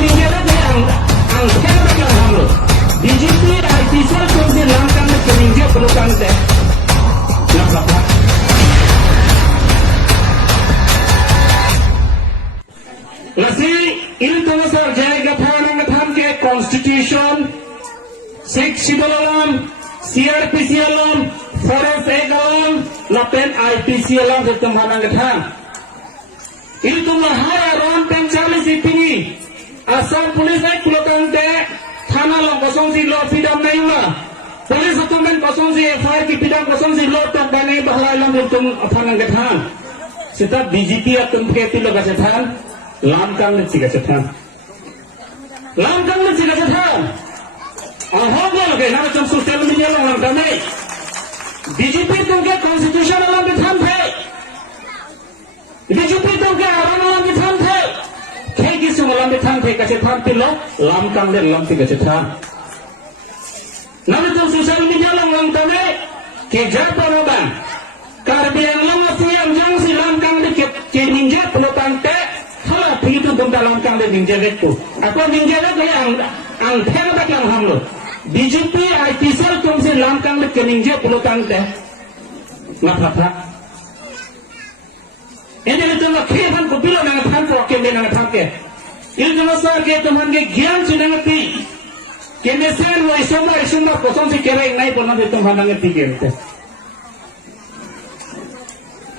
मीडिया में ang kaya yang hamlo DGP ITC तुमसे langkah में keninja pelukan deh apa lasi ini tuh sar jaga thana tham ke constitution 6 alam CRPC alam forest alam lapen IPC alam bertemanan kethan ini tuh mahara ron pencari sipini asal pulis naik pelukan deh thana lo kosong si lo pidam naik mah police हुकुमन कसों से एफआईआर की पिटा कसों से लोग तक बने बहला इलाम तुम अफान गठान सिता बीजेपी या तुम के ती लोग गठान लाम काम ने चिका गठान लाम काम ने चिका गठान हो बोल के ना तुम सोशल मीडिया लोग लाम काम बीजेपी तुम के कॉन्स्टिट्यूशन लाम गठान थे बीजेपी तुम के आराम लाम गठान थे खे की सुम लाम गठान थे गठान ती लोग लाम काम ने लाम ती गठान namun tuh sosial media lang kami kejar perubahan karena yang masih yang jangan silam kang di keninja pelukan teh kalau begitu benda langkang di ninja itu apa ninja itu yang angker tak yang hamil BJP ITC tuh silam kang di keninja pelukan teh apa ini itu mah kehidupan kupilo dengan tanpa kembali dengan tanpa itu masa kita teman ke gian sudah ngerti Kemesan wa isoma kosong si kera naik pernah itu pandangan tiga itu.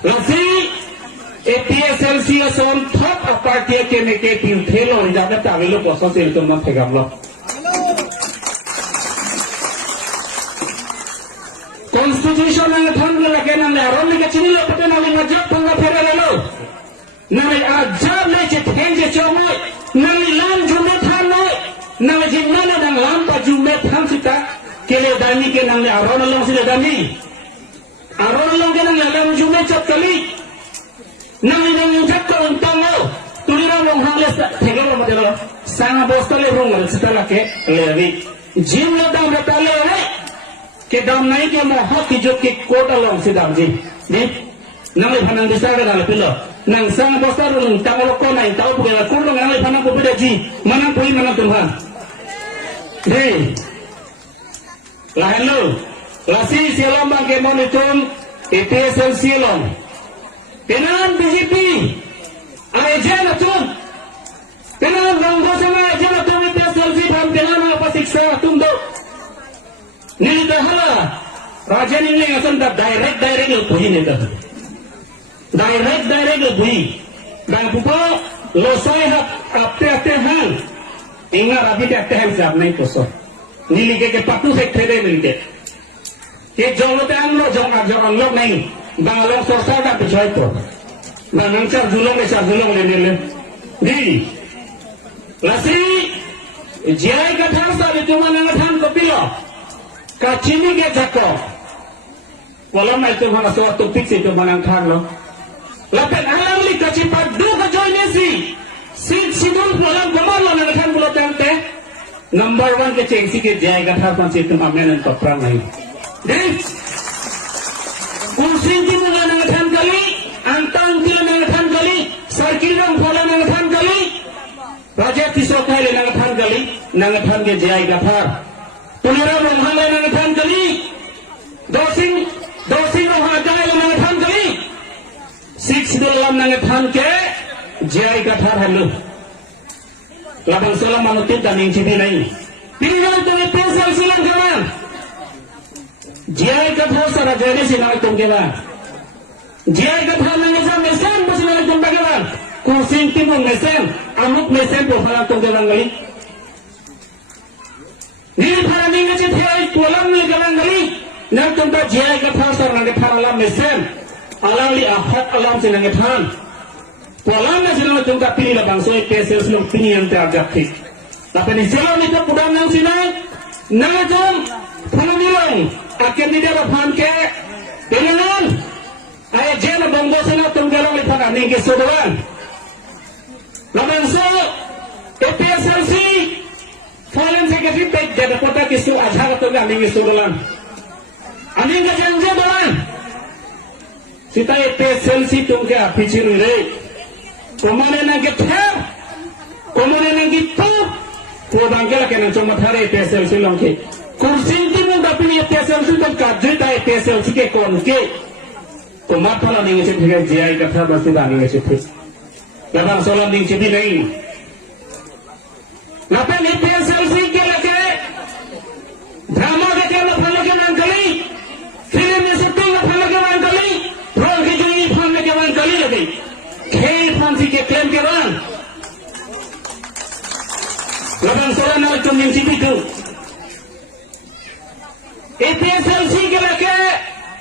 Lasi APSLC on top of party kemeke tim thelo jabe tavelo kosong si itu mah tegam lo. Constitution ang thang la ke nang aron ke chini lo pate nang majab thanga phera lo. Nang ajab le che thenje chomo nang lan jume thano nang jimana nang lampa jume tham sita kele dani ke nang aron long sile dani aron long ke nang lam jume chap kali nang jap ko untango tulira long hale thege lo modelo sanga bostale rong sita ke levi jim lo dam retale hai ke dam nai ke mo hak ki jot ke kota long sidam ji ni nang le phanang disa ga dal pilo nang sang bostale rong tangolo ko nai tau pugela kurlo nang le phanang ko beda ji manang pui manang tuhan Hei, lahan lo, lasi sialam bang kemon itu EPSL sialam, penan BJP, aja na tu, penan ronggo sama aja na tu EPSL si bang penan apa siksa tu do, ni dah hala, raja ni asan dah direct lo puji ni dah, direct lo puji, bang pupo lo saya apte hang. Ingat rabi tak tahan siap naik kosong. Nili ke patu sekte deh nili ke. Ke jauh te anglo jauh naik. Bangalong sorsa dah percaya tu. Bangang car julong le nili. Di. Lasi. Jai kathang sa itu mana kathang kopilo. Kacini ke jako. Walau mai tu mana suatu topik itu mana kathang lo. Lapen alam li kacipat du ka join nesi. Sidul pulang kemana nak kan pulang tante number 1 ke cengsi ke jaga thar pan situ amnen to prang nahi deh kursin ti mula nak kan kali antang ti nak kan kali sarkil rang phala nak kan kali raja tiso kali nak kan ke jaga thar tulira rumhala nak kan kali dosing rumhala nak kan kali 6 dalam nak kan ke jai kathar halu labang salam manutit dan incidi nahi tinggal tu pesal silang kawan jai kathar sara jai silang tum kawan jai kathar nang sa mesen bosilang tum kawan kursin timung mesen amuk mesen bofalang tum kawan gali ni phara ninga je thai kolam ni kawan gali nang tum ta jai kathar sara nang phara lam mesen alali afat alam silang kathar Walau nasi lalu tunggu pilih lah bangsa PSL selong pilih yang teragak tik. Tapi ni selong itu pudang nang sinang, nang jom, pulang bilang, akan tidak berfaham ke, dengan ayah jana bangsa sana tunggu lang lipat ani ke sodoan. Bangsa PSLC, foreign secretary pek jadi kota kisu ajar tunggu ani ke sodoan. Ani ke jangan dolan. Sita PSLC tunggu apa ciru re. Komane nang kita, komane nang kita. Purangkela kena cuma thare PSLC longke. Kursin timun tapi ni PSLC tu kajui tai PSLC ke konke. Kumar pala ni ngecip hingga jai kata basti dah ni ngecip. Labang solam ding cipi naik. Napa ni PSLC ke leke? Drama ke kena pala ke mangkali. Film ni syuting ke pala ke mangkali. Rol ke jui pala ke mangkali lagi. Khay fancy ke claim ke bang. Labang solam nak cuma cipi tu. PSLC ke leke?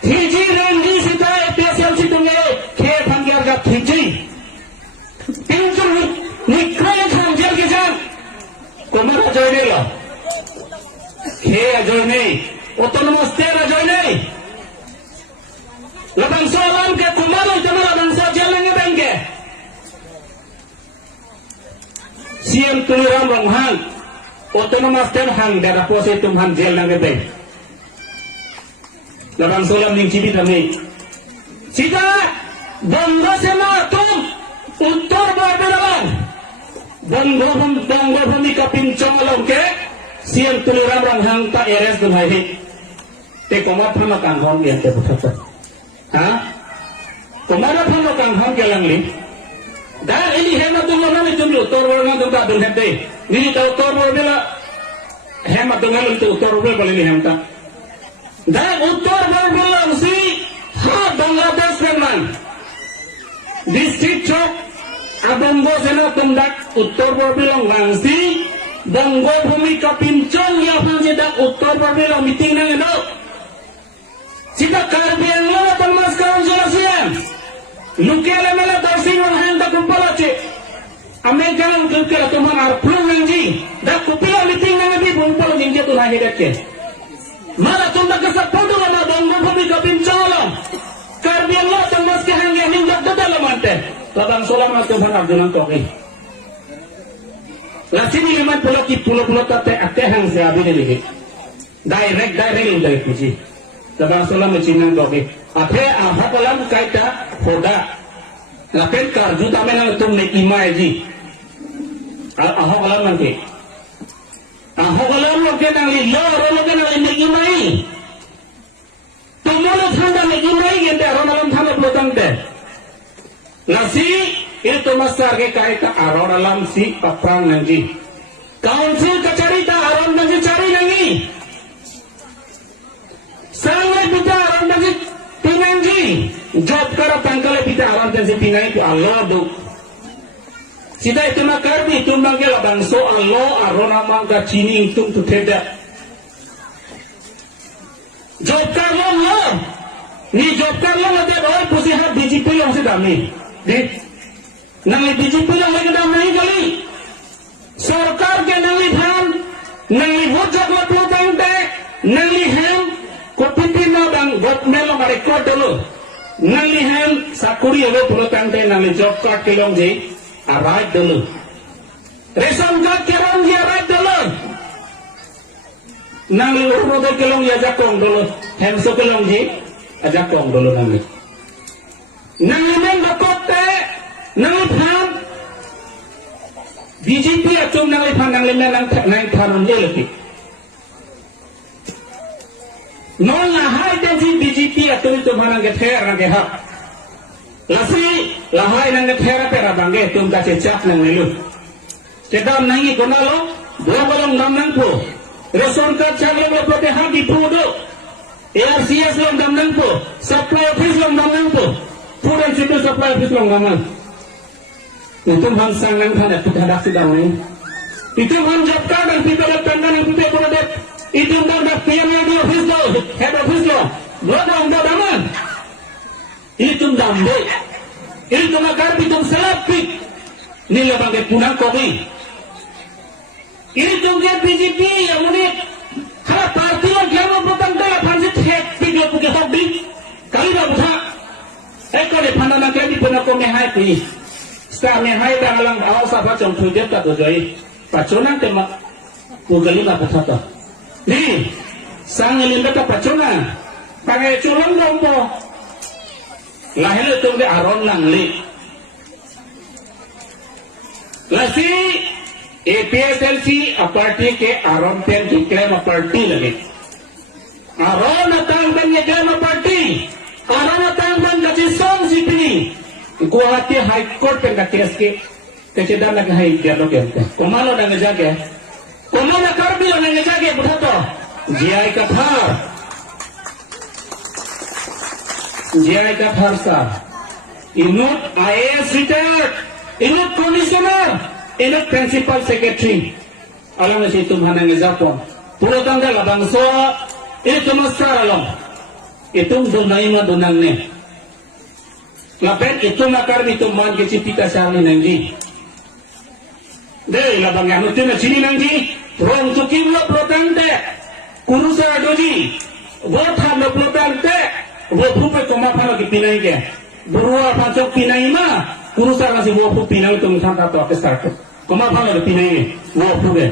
Fiji Rangi Sita PSLC tu ni Khay fancy arga Fiji. Tinggal nikrai sambil kisah. Kumar ajoy ni lah. Khay ajoy ni. Autonomous ter ajoy ni. Labang soalan ke kumar itu malah bangsa jalan ke bangke. CM tuliram rong hang. Autonomous ter hang darah pose tumhan jalan ke bang. Labang soalan ning cibi kami. Sita bangga sema tum. Uttor Barberawan Banggo Bumi Kapincong Alam ke Siang Tuliram Ranghang Ta Eres Dunhai Te Komat Hama Kanghong Yang Te Bukata Ha Komat Hama Kanghong Ke Langli Dan ini Hemat Dungan Itu Uttor Barberawan Dunga Dunhai Ini tahu Uttor Barberawan Hemat Dungan Itu Uttor Barberawan Ini Hemta Dan Uttor Barberawan Si Ha Bangladesh Memang District Chok Abanggo Sena Tumdak Uttor Barberawan Wangsi Banggo Bumi Kapincong Ya Fansi Dak Uttor Barberawan Meeting nang eno Sita Karbiang Lala Palmas Kawan Sulasian Lukele Mela Tausing Wang Hang Tak Kumpala Cik Amerikan Lukele Tuman Arplung Nangji Dak Kupila Meeting nang Ebi Bumpala Jingja Tuhan Hidat Ke Mala Tumdak Kesak Podo Lama Banggo Bumi Kapincong Alam Karbiang Lala Palmas Kahang Ya Minjak Dadala Mante Labang solam na Tuhan Arjunan Toki. Lasini liman pulau tate hang siabi ni lagi. Direct yung dari puji. Labang solam na Chinang Toki. Ate ahok alam kaita hoda. Lapen karju tame nang tum ni imay ji. Ahok alam nanti. Ahok alam lo ke nang lilo lo ke nang ni imay. Tumulot handa ni imay gente aron alam thana pelotang te. Nasi itu masa ke kaita aron alam si papang nanti. Council kacarita aron nanti cari nanti. Sangat kita aron nanti pinanji. Job kara tangkale kita aron nanti pinai itu Allah do. Sida itu makarbi itu manggil bangso Allah aron amang kacini itu tu tidak. Job kara lo. Ni job kara lo dia bawa posihat BJP yang sedang ni. Nangi BJP yang lagi damai kali Sarkar ke nangi tham Nangi hujak la pelutang te Nangi ham Kopipina dan gopmelo marekod dulu Nangi ham Sakuri ewe pelutang te Nangi job card kelong je Arait dulu Reson card kelong je arait dulu Nangi urode kelong je ajakong dulu Hemso kelong je Ajakong dulu nangi Nangi men bakote Nangi tham BJP acung nangi tham nangi men nang tham je lagi Non lahai tensi BJP acung itu manang gether nang gehap Lasi lahai nang gether pera bangge tum ka cecap nang nelu Cedam nangi konalo dua balong dam nang po Reson card chaglong lo pote ha di pudo ARCS long dam nang po Supply office long dam nang po Puran situ supply office long gaman. Itu bangsa nang kada kita dak sedang ni. Itu job card dan kita dak tanda nang kita produk. Itu dak PMA di office lo, head office lo. Berapa anda daman? Itu dambe. Itu makar pitung selapik. Nila bangke punang kopi. Itu ke BJP yang unik. Kalau parti yang dia mau potong dah panjat head video punya hobi. Kali dah buat. Eko de pandangan kami pernah kau mehai pi. Setelah mehai dah alang awal sahabat yang tujuh tak tujuh. Pacunan tema pugali lah kata. Ni sang elimba tak pacunan. Pakai culung rombo. Lahir itu de aron lang li. Lasi APSLC a party ke aron pen ki claim a party lagi. Aron atang ben ye claim a party. Aron atang ben kasi song si pini. Guwahati High Court pen ka case ke kecedan lagi hai dia lo ke. Komalo na ngajage. Komalo karbi na ngajage budato. Jiai ka thar. Jiai ka thar sa. Inut IAS retired. Inut commissioner. Inut principal secretary. Alam na si tumhana ng Japon. Puro tanggal abang so. Ini tumasar alam. Itong dunay mo dunang ne. Lapet ito makarmi tuman kecipita sami nangji. Deh labang yang nutin na sini nangji. Rong tukim lo protante. Kurusa doji. Vot ham lo protante. Vot rupe kumapa lagi pinai ke. Burua pancok pinai ma. Kurusa nasi wopu pinai tu musanta to akestar. Kumapa lagi pinai wopu ke.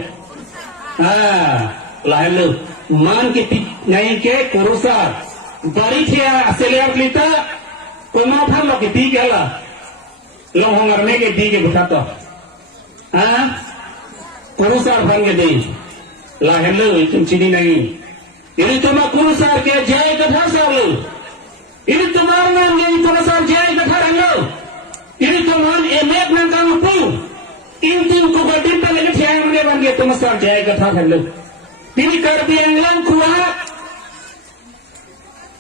Lain lo. Man ke pinai ke kurusa. Bari thia aseliar klita. Kumapa lagi tiga lah. Long hongar me ke tiga butato. Kurusar bhan ke dei. Lain lo itu cini nahi. Ini cuma kurusar ke jai ke dhasar lo. Ini tumar nang yang kurusar jai ke dharang lo. Ini tuman emek nang kamu pu. Intin ko gadin pa lagi thia mane ban ke tumasar jai ke dharang lo. Ini karbi yang lang kuat.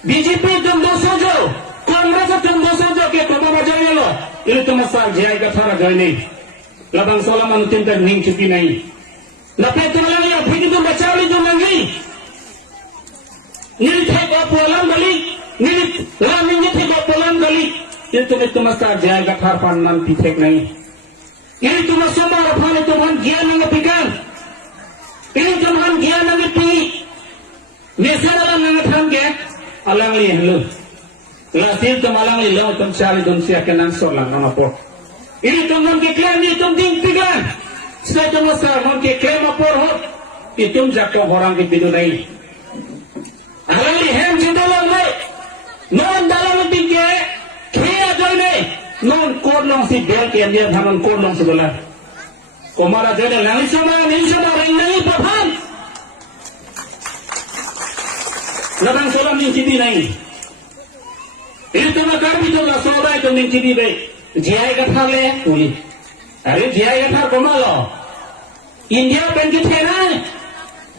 BJP tum dosojo. Kongres tum dosojo ke koma bajai lo. Ini tumasar jai ke dharang jai ni. Labang salam anutin tak ning cuti nahi. Lapet tu lagi ya, fikir tu baca li tu lagi. Niri thai ko polam bali, niri lamin ni thai ko polam bali. Ini tu masa jaga thar panan pitek nahi. Ini tu masa mara phane tu man gian nang pikan. Ini tu man gian nang pi. Nesara nang tham ke alang li hello. Lasil tu malang li lo tu cari tu siak kenan solang nama po. Ini teman ke klaim ni tum ding pigan. Saya tu masa mon ke klaim apor hot. Itum jakko orang ke pidu nahi. Alali hem jidalang le. Non dalam tingge. Kaya joy ne. Non kodlong si bel ke dia thanon kodlong sebelah. Komara jada langit sama ring nahi paham. Labang salam ning cidi nahi. Ini teman karbi tu la soda itu ning cidi be. Jiai kata le, uli. Hari jiai kata komalo. India bank kita na.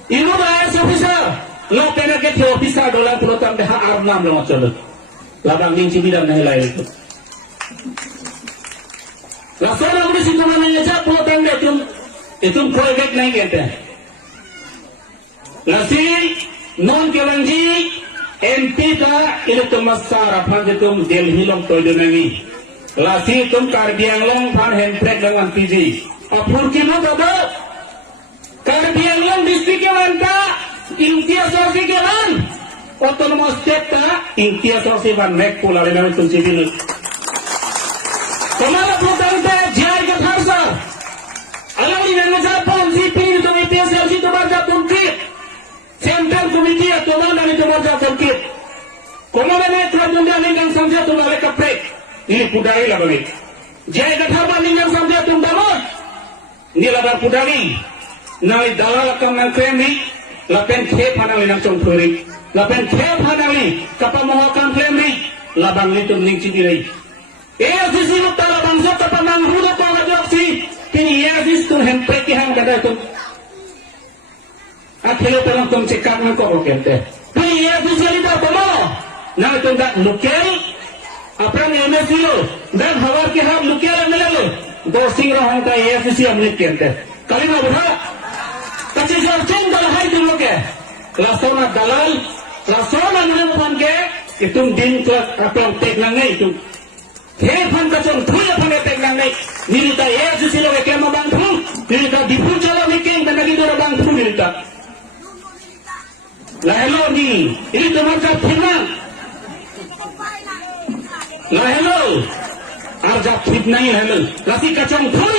Inu bayar officer. Lo pena ke officer dolar pulotan deha arnam lo macam. Labang ning cibi dan nahi lain itu. Laksana udah situ mana aja pulotan deh itu project nahi kita. Lasi non kelanji MP ta ini tu masar apa itu Delhi long toidu nahi. Lasi tum Karbi Anglong phan handbrake dengan PG. Apur kilo babo. Karbi Anglong district ke lanta. Imtiaz orsi ke lan. Autonomous state ta. Imtiaz orsi ban mek pula le nama tum civil. Kamala putan ta jai ke tharsa. Alam ni nang Japon si pin tu imtiaz orsi tu barja konkret. Central committee atau mana ni tu barja konkret. Kamala ni kerajaan ni nang samja tu balik kaprek. Ini pudari lah bagi. Jai kata banding yang sampai tum dalot. Ini lah pudari. Nali dalal kam nang kremi. Lapen khe panali nang cong puri. Lapen khe panali kapa mohakam kremi. Labang ni tum ning cidi rai. Sisi lu tala bangsa kapa nang hudo ko ngajak si. Kini sis tum hempre ki hang kada tum. Akhirnya pelang tum cekak nang ko kente. Kini sisi lu tala bomo. Nang tum dak nukel. Apa ni MSC lo dan hawar ke ham lukiara melalo do singra hongta AFC amlit kente kali na budha kachi jarchen dal hai dum ke lasona dalal lasona nang phan ke itum din klak apang tek nang nei itum he phan ka chong thuya phan tek nang nei nilita AFC lo ke ma bang thu nilita dipu chala ni ke na gi do bang thu nilita la hello ni ini tomar ka thina. Lah hello, arjak fit nahi hello. Lasi kacang thui